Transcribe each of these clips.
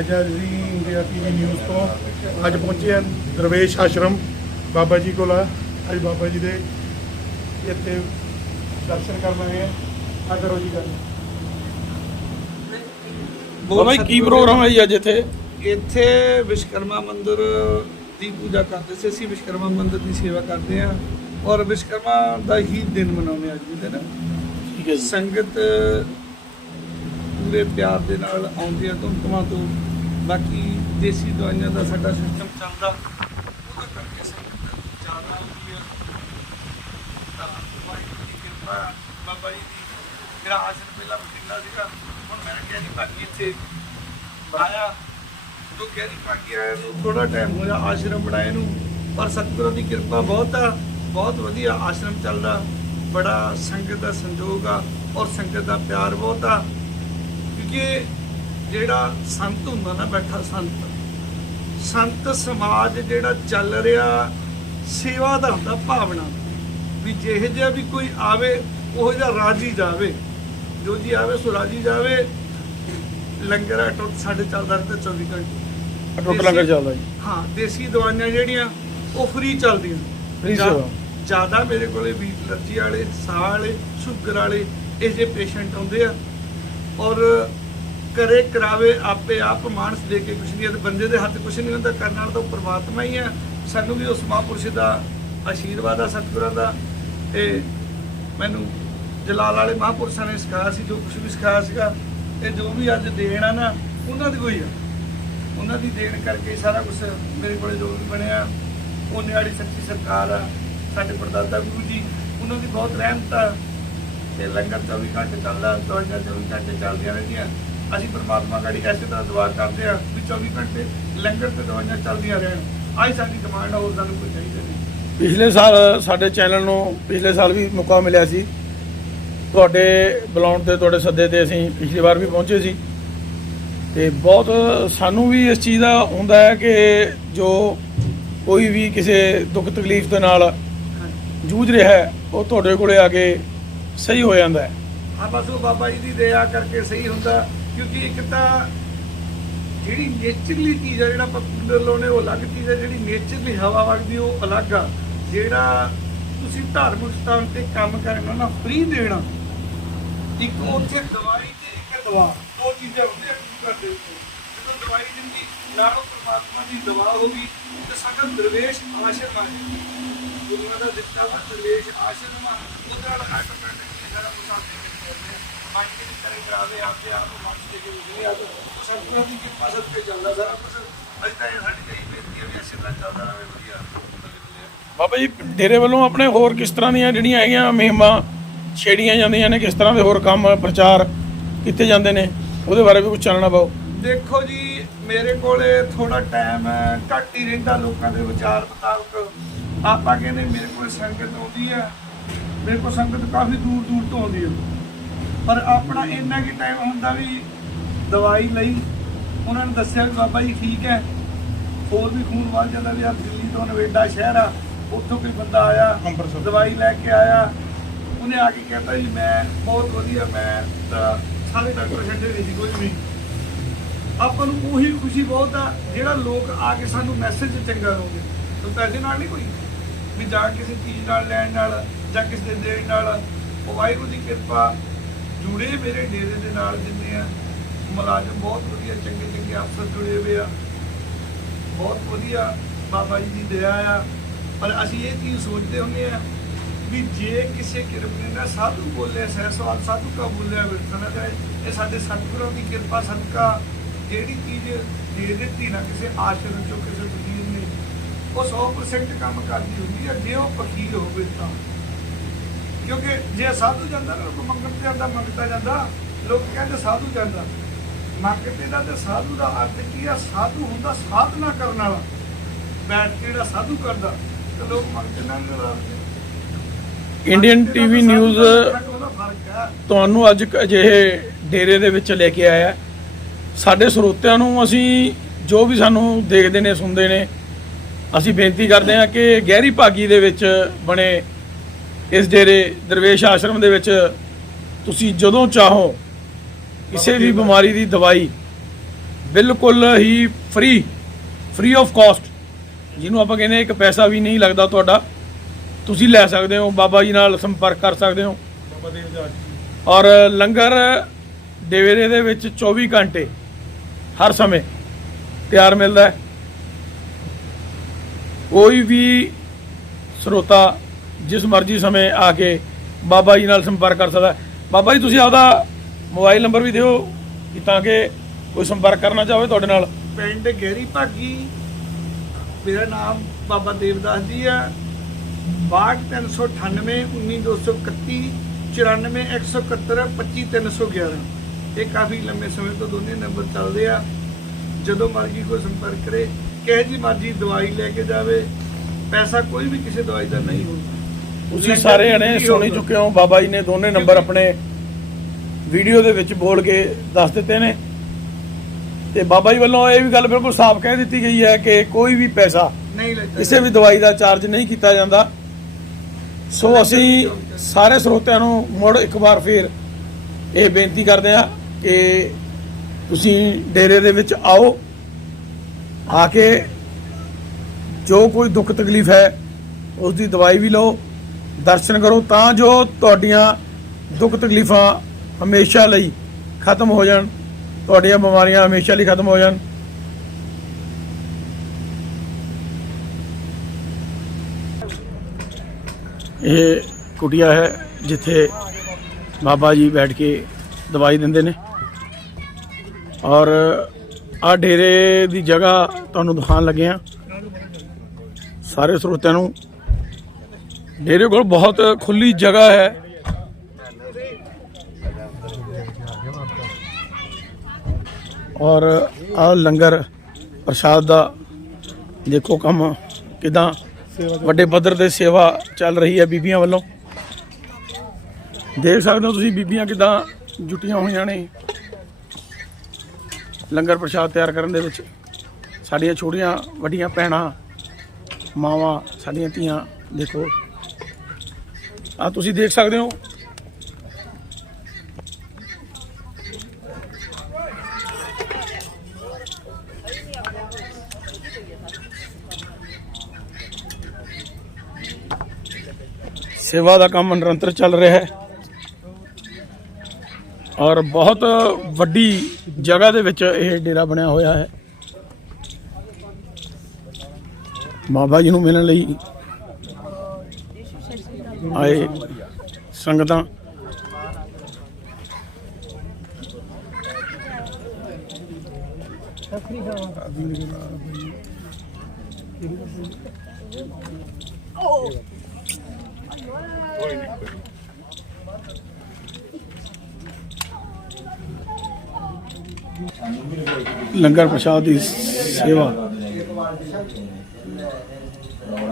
ਅੱਜ ਅਸੀਂ India TV news ਤੋਂ ਅੱਜ ਪਹੁੰਚੇ ਹਾਂ ਦਰਵੇਸ਼ ਆਸ਼ਰਮ ਬਾਬਾ ਜੀ ਕੋਲ। ਅੱਜ ਬਾਬਾ ਜੀ ਦੇ ਇੱਥੇ ਦਰਸ਼ਨ ਕਰਨ ਆਏ ਆ ਕਰੋ ਜੀ ਗੱਲ। ਬਾਬਾ ਜੀ ਕੀ ਪ੍ਰੋਗਰਾਮ ਹੈ ਜੀ ਅੱਜ ਇੱਥੇ? ਇੱਥੇ ਵਿਸ਼ਕਰਮਾ ਮੰਦਿਰ ਦੀ ਪੂਜਾ ਕਰਦੇ ਸੀ ਅਸੀਂ ਵਿਸ਼ਕਰਮਾ ਮੰਦਿਰ ਦੀ ਸੇਵਾ ਕਰਦੇ ਹਾਂ ਔਰ ਵਿਸ਼ਕਰਮਾ ਦਾ ਹੀ ਦਿਨ ਮਨਾਉਂਦੇ ਹਾਂ ਅੱਜ ਦੇ ਦਿਨ। ਠੀਕ ਹੈ ਸੰਗਤ ਪੂਰੇ ਪਿਆਰ ਦੇ ਨਾਲ ਆਉਂਦੀ ਹੈ ਧੁਮਕਮਾਂ ਤੋਂ ਬਾਕੀ ਦੇਸੀ ਦਵਾਈਆਂ ਦਾ ਸਾਡਾ ਸਿਸਟਮ ਚੱਲਦਾ। ਉਹਦਾ ਕਰਕੇ ਸੰਗਤ ਜ਼ਿਆਦਾ ਆਉਂਦੀ ਹੈ ਤਾਂ ਵਾਹਿਗੁਰੂ ਦੀ ਕਿਰਪਾ, ਬਾਬਾ ਜੀ ਦੀ ਮੇਰਾ ਆਸ਼ਰਮ ਪਹਿਲਾਂ ਬਠਿੰਡਾ ਸੀਗਾ। ਹੁਣ ਮੈਂ ਕਿਹਾ ਜੀ ਬਾਕੀ ਇੱਥੇ ਆਇਆ। ਤੋਂ ਗੈਰੀ ਭਾਗੀ ਆਇਆ ਨੂੰ ਥੋੜਾ ਟਾਈਮ ਹੋਇਆ ਆਸ਼ਰਮ ਬਣਾਏ ਨੂੰ। ਪਰ ਸਤਿਗੁਰੂ ਦੀ ਕਿਰਪਾ ਬਹੁਤ ਆ, ਬਹੁਤ ਵਧੀਆ ਆਸ਼ਰਮ ਚੱਲਦਾ। ਬੜਾ ਸੰਗਤ ਦਾ ਸੰਯੋਗ ਆ ਔਰ ਸੰਗਤ ਦਾ ਪਿਆਰ ਬਹੁਤ ਆ। ਕਿਉਂਕਿ ਜਿਹੜਾ ਸੰਤ ਹੁੰਦਾ ਨਾ ਬੈਠਾ ਸੰਤ ਸੰਤ ਸਮਾਜ ਜਿਹੜਾ ਚੱਲ ਰਿਹਾ ਸੇਵਾ ਦਾ ਹੁੰਦਾ ਭਾਵਨਾ ਵੀ ਜਿਹੇ ਜਿਹਾ ਵੀ ਕੋਈ ਆਵੇ ਉਹ ਜਿਹਾ ਰਾਜੀ ਜਾਵੇ। ਜੋ ਜੀ ਆਵੇ ਸੋ ਰਾਜੀ ਜਾਵੇ। ਲੰਗਰ ਅਟੁੱਟ ਸਾਡੇ ਚੱਲਦਾ ਰਹਿੰਦਾ 24 ਘੰਟੇ। ਅਟੁੱਟ ਲੰਗਰ ਚੱਲਦਾ ਜੀ। ਹਾਂ ਦੇਸੀ ਦਵਾਈਆਂ ਜਿਹੜੀਆਂ ਉਹ ਫ੍ਰੀ ਚੱਲਦੀਆਂ। ਸੇਵਾ। ਜ਼ਿਆਦਾ ਮੇਰੇ ਕੋਲੇ ਵੀ ਅਲਰਜੀ ਵਾਲੇ ਸਾਹ ਵਾਲੇ ਸ਼ੂਗਰ ਵਾਲੇ ਇਹ ਜੇ ਪੇਸ਼ੈਂਟ ਆਉਂਦੇ ਆ। ਔਰ ਕਰੇ ਕਰਾਵੇ, ਆਪੇ ਆਪ ਮਾਨਸ ਦੇ ਕੇ ਕੁਛ ਨਹੀਂ ਹੈ ਤੇ ਬੰਦੇ ਦੇ ਹੱਥ ਕੁਛ ਨਹੀਂ ਹੁੰਦਾ, ਕਰਨ ਵਾਲਾ ਤਾਂ ਉਹ ਪ੍ਰਮਾਤਮਾ ਹੀ ਹੈ। ਸਾਨੂੰ ਵੀ ਉਸ ਮਹਾਂਪੁਰਸ਼ ਦਾ ਆਸ਼ੀਰਵਾਦ ਆ, ਸਤਿਗੁਰਾਂ ਦਾ। ਤੇ ਮੈਨੂੰ ਜਲਾਲ ਵਾਲੇ ਮਹਾਂਪੁਰਸ਼ਾਂ ਨੇ ਸਿਖਾਇਆ ਸੀ, ਜੋ ਕੁਛ ਵੀ ਸਿਖਾਇਆ ਸੀਗਾ ਇਹ ਜੋ ਵੀ ਅੱਜ ਦੇਣ ਆ ਨਾ, ਉਹਨਾਂ ਦੀ ਕੋਈ ਆ। ਉਹਨਾਂ ਦੀ ਦੇਣ ਕਰਕੇ ਸਾਰਾ ਕੁਝ ਮੇਰੇ ਕੋਲੇ ਜੋ ਵੀ ਬਣਿਆ ਉਹਨੇ ਵਾਲੀ ਸੱਚੀ ਸਰਕਾਰ ਆ, ਸਾਡੇ ਪਰਦਾਦਾ ਗੁਰੂ ਜੀ, ਉਹਨਾਂ ਦੀ ਬਹੁਤ ਰਹਿਮਤ ਆ। ਤੇ ਲੰਗਰ 24 ਘੰਟੇ ਚੱਲਦਾ, ਦਵਾਈਆਂ 24 ਘੰਟੇ ਚੱਲਦੀਆਂ ਰਹਿੰਦੀਆਂ। ਅਸੀਂ ਪ੍ਰਮਾਤਮਾ ਗਾੜੀ ਐਸੇ ਤਰ੍ਹਾਂ ਦੁਆ ਕਰਦੇ ਆ ਵੀ 24 ਘੰਟੇ ਲੰਗਰ ਤੇ ਦਵਾਈਆਂ ਚੱਲਦੀਆਂ ਰਹਿਣ। ਆਹੀ ਸਾਡੀ ਡਿਮਾਂਡ ਆ ਹੋਰ ਸਾਨੂੰ ਕੋਈ ਚਾਹੀਦਾ ਨਹੀਂ। ਪਿਛਲੇ ਸਾਲ ਸਾਡੇ ਚੈਨਲ ਨੂੰ ਪਿਛਲੇ ਸਾਲ ਵੀ ਮੌਕਾ ਮਿਲਿਆ ਸੀ। ਤੁਹਾਡੇ ਬੁਲਾਉਣ ਤੇ ਤੁਹਾਡੇ ਸੱਦੇ ਤੇ ਅਸੀਂ ਪਿਛਲੀ ਵਾਰ ਵੀ ਪਹੁੰਚੇ ਸੀ। ਤੇ ਬਹੁਤ ਸਾਨੂੰ ਵੀ ਇਸ ਚੀਜ਼ ਦਾ ਹੁੰਦਾ ਹੈ ਕਿ ਜੋ ਕੋਈ ਵੀ ਕਿਸੇ ਦੁੱਖ ਤਕਲੀਫ ਦੇ ਨਾਲ ਜੂਝ ਰਿਹਾ ਹੈ ਉਹ ਤੁਹਾਡੇ ਕੋਲੇ ਆ ਕੇ ਸਹੀ ਹੋ ਜਾਂਦਾ ਹੈ। ਆ ਬਸ ਉਹ ਬਾਬਾ ਜੀ ਦੀ ਦਇਆ ਕਰਕੇ ਸਹੀ ਹੁੰਦਾ। ਕਿਉਂਕਿ ਇੱਕ ਤਾਂ ਜਿਹੜੀ ਨੇਚਰਲੀ ਚੀਜ਼ ਆ ਜਿਹੜਾ ਆਪਾਂ ਕੂਲਰ ਲਾਉਨੇ ਉਹ ਅਲੱਗ ਚੀਜ਼ ਆ, ਜਿਹੜੀ ਨੇਚਰਲੀ ਹਵਾ ਵਗਦੀ ਉਹ ਅਲੱਗ ਆ। ਜਿਹੜਾ ਤੁਸੀਂ ਧਾਰਮਿਕ ਸਥਾਨ ਤੇ ਕੰਮ ਕਰਨਾ ਨਾ ਫ੍ਰੀ ਦੇਣਾ, ਇੱਕ ਉੱਥੇ ਦਵਾਈ ਤੇ ਇੱਕ ਦਵਾ ਦੋ ਚੀਜ਼ਾਂ ਹੁੰਦੀਆਂ ਗੁਰੂ ਦੇ ਵਿੱਚ ਜਦੋਂ ਦਵਾਈ ਦਿੰਦੀ, ਨਾਲ ਉਹ ਪ੍ਰਮਾਤਮਾ ਦੀ ਦਵਾ ਹੋ ਗਈ, ਤੇ ਸਾਡਾ ਦਰਵੇਸ਼ ਆਸ਼ਰਮ ਆ ਗੁਰੂਆਂ ਦਾ ਦਿੱਤਾ ਵਾ, ਦਰਵੇਸ਼ ਆਸ਼ਰਮ ਆ, ਉਹਦੇ ਨਾਲ ਸਤਿਗੁਰਾਂ ਦੀ ਕਿਰਪਾ ਸਦਕੇ ਚੱਲਦਾ ਸਾਰਾ ਕੁਝ ਅੱਜ ਤਾਂ ਇਹ ਸਾਡੀ ਕਈ ਬੇਨਤੀ ਹੈ ਵੀ ਇਸੇ ਤਰ੍ਹਾਂ ਚੱਲਦਾ ਰਹੇ ਵਧੀਆ ਬਾਬਾ ਜੀ, ਡੇਰੇ ਵੱਲੋਂ ਆਪਣੇ ਹੋਰ ਕਿਸ ਤਰ੍ਹਾਂ ਦੀਆਂ ਜਿਹੜੀਆਂ ਹੈਗੀਆਂ ਮੁਹਿੰਮਾਂ, ਛੇੜੀਆਂ ਜਾਂਦੀਆਂ ਨੇ, ਕਿਸ ਤਰ੍ਹਾਂ ਦੇ ਹੋਰ ਕੰਮ, ਪ੍ਰਚਾਰ ਕੀਤੇ ਜਾਂਦੇ ਨੇ, ਉਹਦੇ ਬਾਰੇ ਵੀ ਕੁਝ ਚਾਨਣਾ ਪਾਓ। ਦੇਖੋ ਜੀ, ਮੇਰੇ ਕੋਲੇ ਥੋੜਾ ਟਾਈਮ ਘੱਟ ਹੀ ਰਹਿੰਦਾ ਲੋਕਾਂ ਦੇ ਵਿਚਾਰ ਮੁਤਾਬਕ। ਆਪਾਂ ਕਹਿੰਦੇ ਮੇਰੇ ਕੋਲ ਸੰਗਤ ਆਉਂਦੀ ਆ ਮੇਰੇ ਕੋਲ ਸੰਗਤ ਕਾਫੀ ਦੂਰ ਦੂਰ ਤੋਂ ਆਉਂਦੀ ਆ ਪਰ ਆਪਣਾ ਇੰਨਾ ਕੀ ਟਾਈਮ ਹੁੰਦਾ ਵੀ ਦਵਾਈ ਲਈ ਉਹਨਾਂ ਨੇ ਦੱਸਿਆ ਵੀ ਬਾਬਾ ਜੀ ਠੀਕ ਹੈ। ਹੋਰ ਵੀ ਖੂਨ ਵੱਧ ਜਾਂਦਾ ਵੀ ਆ ਦਿੱਲੀ ਤੋਂ ਨਵੇਡਾ ਸ਼ਹਿਰ ਆ ਉੱਥੋਂ ਕੋਈ ਬੰਦਾ ਆਇਆ। ਦਵਾਈ ਲੈ ਕੇ ਆਇਆ। ਉਹਨੇ ਆ ਕੇ ਕਹਿੰਦਾ ਜੀ ਮੈਂ ਬਹੁਤ ਵਧੀਆ ਮੈਂ ਤਾਂ ਸਾਰੇ ਡਾਕਟਰ ਛੱਡੇ ਨਹੀਂ ਸੀ ਕੋਈ ਵੀ। ਆਪਾਂ ਨੂੰ ਉਹੀ ਖੁਸ਼ੀ ਬਹੁਤ ਆ ਜਿਹੜਾ ਲੋਕ ਆ ਕੇ ਸਾਨੂੰ ਮੈਸੇਜ ਚੰਗਾ ਲਾਉਂਦੇ ਤੇ ਪੈਸੇ ਨਾਲ ਨਹੀਂ ਕੋਈ ਵੀ ਜਾਂ ਕਿਸੇ ਚੀਜ਼ ਨਾਲ, ਲੈਣ ਨਾਲ ਜਾਂ ਕਿਸੇ ਦੇ ਦੇਣ ਨਾਲ ਉਹ ਵਾਹਿਗੁਰੂ ਦੀ ਕਿਰਪਾ ਜੁੜੇ ਮੇਰੇ ਡੇਰੇ ਦੇ ਨਾਲ ਜਿੰਨੇ ਆ। ਮੁਲਾਜ਼ਮ ਬਹੁਤ ਵਧੀਆ, ਚੰਗੇ ਚੰਗੇ ਅਫਸਰ ਜੁੜੇ ਹੋਏ ਆ। ਬਹੁਤ ਵਧੀਆ ਬਾਬਾ ਜੀ ਦੀ ਦਇਆ ਆ। ਪਰ ਅਸੀਂ ਇਹ ਚੀਜ਼ ਸੋਚਦੇ ਹੁੰਦੇ ਆ ਵੀ ਜੇ ਕਿਸੇ ਕਿਰਪੇ ਨਾਲ ਸਾਧੂ ਬੋਲੇ ਸਹਿਸਵਾਲ ਸਾਧੂ ਕਾ ਬੋਲਿਆ ਵਿਰਸਨਾ ਜਾਏ, ਇਹ ਸਾਡੇ ਸਤਿਗੁਰਾਂ ਦੀ ਕਿਰਪਾ, ਸਦਕਾ, ਜਿਹੜੀ ਚੀਜ਼ ਦੇ ਦਿੱਤੀ ਨਾ ਕਿਸੇ ਆਸ਼ਰਮ ਚੋਂ, ਕਿਸੇ ਫਕੀਰ ਉਹ 100% ਕੰਮ ਕਰਦੀ ਹੁੰਦੀ ਹੈ ਜੇ ਉਹ ਫਕੀਰ ਹੋਵੇ ਤਾਂ। ਕਿਉਂਕਿ ਜੇ ਸਾਧੂ ਜਾਂਦਾ ਨਾ ਲੋਕ ਮੰਗਣ ਤੇ ਜਾਂਦਾ ਮੰਗਤਾ ਜਾਂਦਾ ਲੋਕ ਕਹਿੰਦੇ ਸਾਧੂ ਜਾਂਦਾ। ਮੰਗਤੇ ਦਾ ਤੇ ਸਾਧੂ ਦਾ ਅਰਥ ਕੀ ਆ? ਸਾਧੂ ਹੁੰਦਾ ਸਾਧਨਾ ਕਰਨ ਵਾਲਾ। ਬੈਠ ਕੇ ਜਿਹੜਾ ਸਾਧੂ ਕਰਦਾ ਤੇ ਲੋਕ ਮੰਗਤੇ ਨਾਲ ਰਲਦੇ ਇੰਡੀਅਨ ਟੀਵੀ ਨਿਊਜ਼ ਤੁਹਾਨੂੰ ਅੱਜ ਅਜਿਹੇ ਡੇਰੇ ਦੇ ਵਿੱਚ ਲੈ ਕੇ ਆਇਆ। ਸਾਡੇ ਸਰੋਤਿਆਂ ਨੂੰ ਅਸੀਂ ਜੋ ਵੀ ਸਾਨੂੰ ਦੇਖਦੇ ਨੇ ਸੁਣਦੇ ਨੇ ਅਸੀਂ ਬੇਨਤੀ ਕਰਦੇ ਹਾਂ ਕਿ ਗਹਿਰੀ ਭਾਗੀ ਦੇ ਵਿੱਚ ਬਣੇ ਇਸ ਡੇਰੇ ਦਰਵੇਸ਼ ਆਸ਼ਰਮ ਦੇ ਵਿੱਚ ਤੁਸੀਂ ਜਦੋਂ ਚਾਹੋ ਕਿਸੇ ਵੀ ਬਿਮਾਰੀ ਦੀ ਦਵਾਈ ਬਿਲਕੁਲ ਹੀ ਫ੍ਰੀ ਫ੍ਰੀ ਆਫ ਕਾਸਟ ਜਿਹਨੂੰ ਆਪਾਂ ਕਹਿੰਦੇ ਇੱਕ ਪੈਸਾ ਵੀ ਨਹੀਂ ਲੱਗਦਾ ਤੁਹਾਡਾ, ਤੁਸੀਂ ਲੈ ਸਕਦੇ ਹੋ, ਬਾਬਾ ਜੀ ਨਾਲ ਸੰਪਰਕ ਕਰ ਸਕਦੇ ਹੋ। ਔਰ ਲੰਗਰ ਡੇਰੇ ਦੇ ਵਿੱਚ 24 ਘੰਟੇ ਹਰ ਸਮੇਂ ਤਿਆਰ ਮਿਲਦਾ ਹੈ। ਕੋਈ ਵੀ ਸਰੋਤਾ ਜਿਸ ਮਰਜ਼ੀ ਸਮੇਂ ਆ ਕੇ ਬਾਬਾ ਜੀ ਨਾਲ ਸੰਪਰਕ ਕਰ ਸਕਦਾ। ਬਾਬਾ ਜੀ, ਤੁਸੀਂ ਆਪਦਾ ਮੋਬਾਈਲ ਨੰਬਰ ਵੀ ਦਿਓ ਕਿ ਤਾਂ ਕਿ ਕੋਈ ਸੰਪਰਕ ਕਰਨਾ ਚਾਹਵੇ ਤੁਹਾਡੇ ਨਾਲ। ਪਿੰਡ ਗਹਿਰੀ ਭਾਗੀ, ਮੇਰਾ ਨਾਮ ਬਾਬਾ ਦੇਵਦਾਸ ਜੀ ਆ। 62398 19231 94171 25311 ਇਹ ਕਾਫੀ ਲੰਮੇ ਸਮੇਂ ਤੋਂ ਦੋਨੇ ਨੰਬਰ ਚੱਲਦੇ ਆ। ਜਦੋਂ ਮਰਜ਼ੀ ਕੋਈ ਸੰਪਰਕ ਕਰੇ ਕਿਸੇ ਦੀ ਮਰਜ਼ੀ ਦਵਾਈ ਲੈ ਕੇ ਜਾਵੇ ਪੈਸਾ ਕੋਈ ਵੀ ਕਿਸੇ ਦਵਾਈ ਦਾ ਨਹੀਂ ਹੁੰਦਾ। ਤੁਸੀਂ ਸਾਰੇ ਜਣੇ ਸੁਣੀ ਚੁੱਕੇ ਹੋ ਬਾਬਾ ਜੀ ਨੇ ਦੋਨੇ ਨੰਬਰ ਆਪਣੇ ਵੀਡੀਓ ਦੇ ਵਿੱਚ ਬੋਲ ਕੇ ਦੱਸ ਦਿੱਤੇ ਨੇ। ਤੇ ਬਾਬਾ ਜੀ ਵੱਲੋਂ ਇਹ ਵੀ ਗੱਲ ਬਿਲਕੁਲ ਸਾਫ਼ ਕਹਿ ਦਿੱਤੀ ਗਈ ਹੈ ਕਿ ਕੋਈ ਵੀ ਪੈਸਾ ਨਹੀਂ ਲੈਂਦਾ। ਕਿਸੇ ਵੀ ਦਵਾਈ ਦਾ ਚਾਰਜ ਨਹੀਂ ਕੀਤਾ ਜਾਂਦਾ। ਸੋ ਅਸੀਂ ਸਾਰੇ ਸਰੋਤਿਆਂ ਨੂੰ ਮੁੜ ਇੱਕ ਵਾਰ ਫੇਰ ਇਹ ਬੇਨਤੀ ਕਰਦੇ ਹਾਂ ਕਿ ਤੁਸੀਂ ਡੇਰੇ ਦੇ ਵਿੱਚ ਆਓ। ਆ ਕੇ ਜੋ ਕੋਈ ਦੁੱਖ ਤਕਲੀਫ ਹੈ ਉਸ ਦੀ ਦਵਾਈ ਵੀ ਲਓ, ਦਰਸ਼ਨ ਕਰੋ, ਤਾਂ ਜੋ ਤੁਹਾਡੀਆਂ ਦੁੱਖ ਤਕਲੀਫਾਂ ਹਮੇਸ਼ਾ ਲਈ ਖਤਮ ਹੋ ਜਾਣ, ਤੁਹਾਡੀਆਂ ਬਿਮਾਰੀਆਂ ਹਮੇਸ਼ਾ ਲਈ ਖਤਮ ਹੋ ਜਾਣ। ਇਹ ਕੁਟੀਆ ਹੈ, ਜਿੱਥੇ ਬਾਬਾ ਜੀ ਬੈਠ ਕੇ ਦਵਾਈ ਦਿੰਦੇ ਨੇ। ਔਰ ਆ ਡੇਰੇ ਦੀ ਜਗ੍ਹਾ ਤੁਹਾਨੂੰ ਦਿਖਾਉਣ ਲੱਗੇ ਆ ਸਾਰੇ ਸਰੋਤਿਆਂ ਨੂੰ। ਡੇਰੇ ਕੋਲ ਬਹੁਤ ਖੁੱਲੀ ਜਗ੍ਹਾ ਹੈ। ਔਰ ਆ ਲੰਗਰ ਪ੍ਰਸ਼ਾਦ ਦਾ ਦੇਖੋ ਕੰਮ ਕਿਦਾਂ ਵੱਡੇ ਪੱਧਰ ਤੇ ਸੇਵਾ ਚੱਲ ਰਹੀ ਹੈ ਬੀਬੀਆਂ ਵੱਲੋਂ। ਦੇਖ ਸਕਦੇ ਹੋ ਤੁਸੀਂ ਬੀਬੀਆਂ ਕਿਦਾਂ ਜੁਟੀਆਂ ਹੋਈਆਂ ਨੇ। ਲੰਗਰ ਪ੍ਰਸ਼ਾਦ ਤਿਆਰ ਕਰਨ ਦੇ ਵਿੱਚ ਸਾਡੀਆਂ ਛੋਟੀਆਂ ਵੱਡੀਆਂ ਭੈਣਾਂ, ਮਾਵਾਂ, ਸਾਡੀਆਂ ਧੀਆਂ, ਦੇਖੋ। ਆ ਤੁਸੀਂ ਦੇਖ ਸਕਦੇ ਹੋ। ਸੇਵਾ ਦਾ ਕੰਮ ਨਿਰੰਤਰ ਚੱਲ ਰਿਹਾ ਹੈ। ਔਰ ਬਹੁਤ ਵੱਡੀ ਜਗ੍ਹਾ ਦੇ ਵਿੱਚ ਇਹ ਡੇਰਾ ਬਣਿਆ ਹੋਇਆ ਹੈ। ਬਾਬਾ ਜੀ ਨੂੰ ਮਿਲਣ ਲਈ ਆਏ ਸੰਗਤਾਂ। ਲੰਗਰ ਪ੍ਰਸ਼ਾਦ ਦੀ ਸੇਵਾ।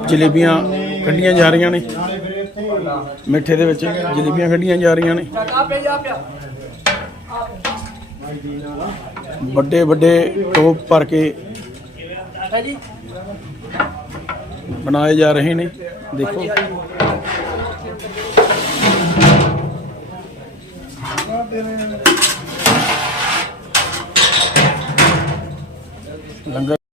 ਜਲੇਬੀਆਂ ਕੱਢੀਆਂ ਜਾ ਰਹੀਆਂ ਨੇ। ਮਿੱਠੇ ਦੇ ਵਿੱਚ ਜਲੇਬੀਆਂ ਕੱਢੀਆਂ ਜਾ ਰਹੀਆਂ ਨੇ। ਵੱਡੇ ਵੱਡੇ ਟੋਪ ਭਰ ਕੇ ਬਣਾਏ ਜਾ ਰਹੇ ਨੇ। ਦੇਖੋ। ਲੰਗਰ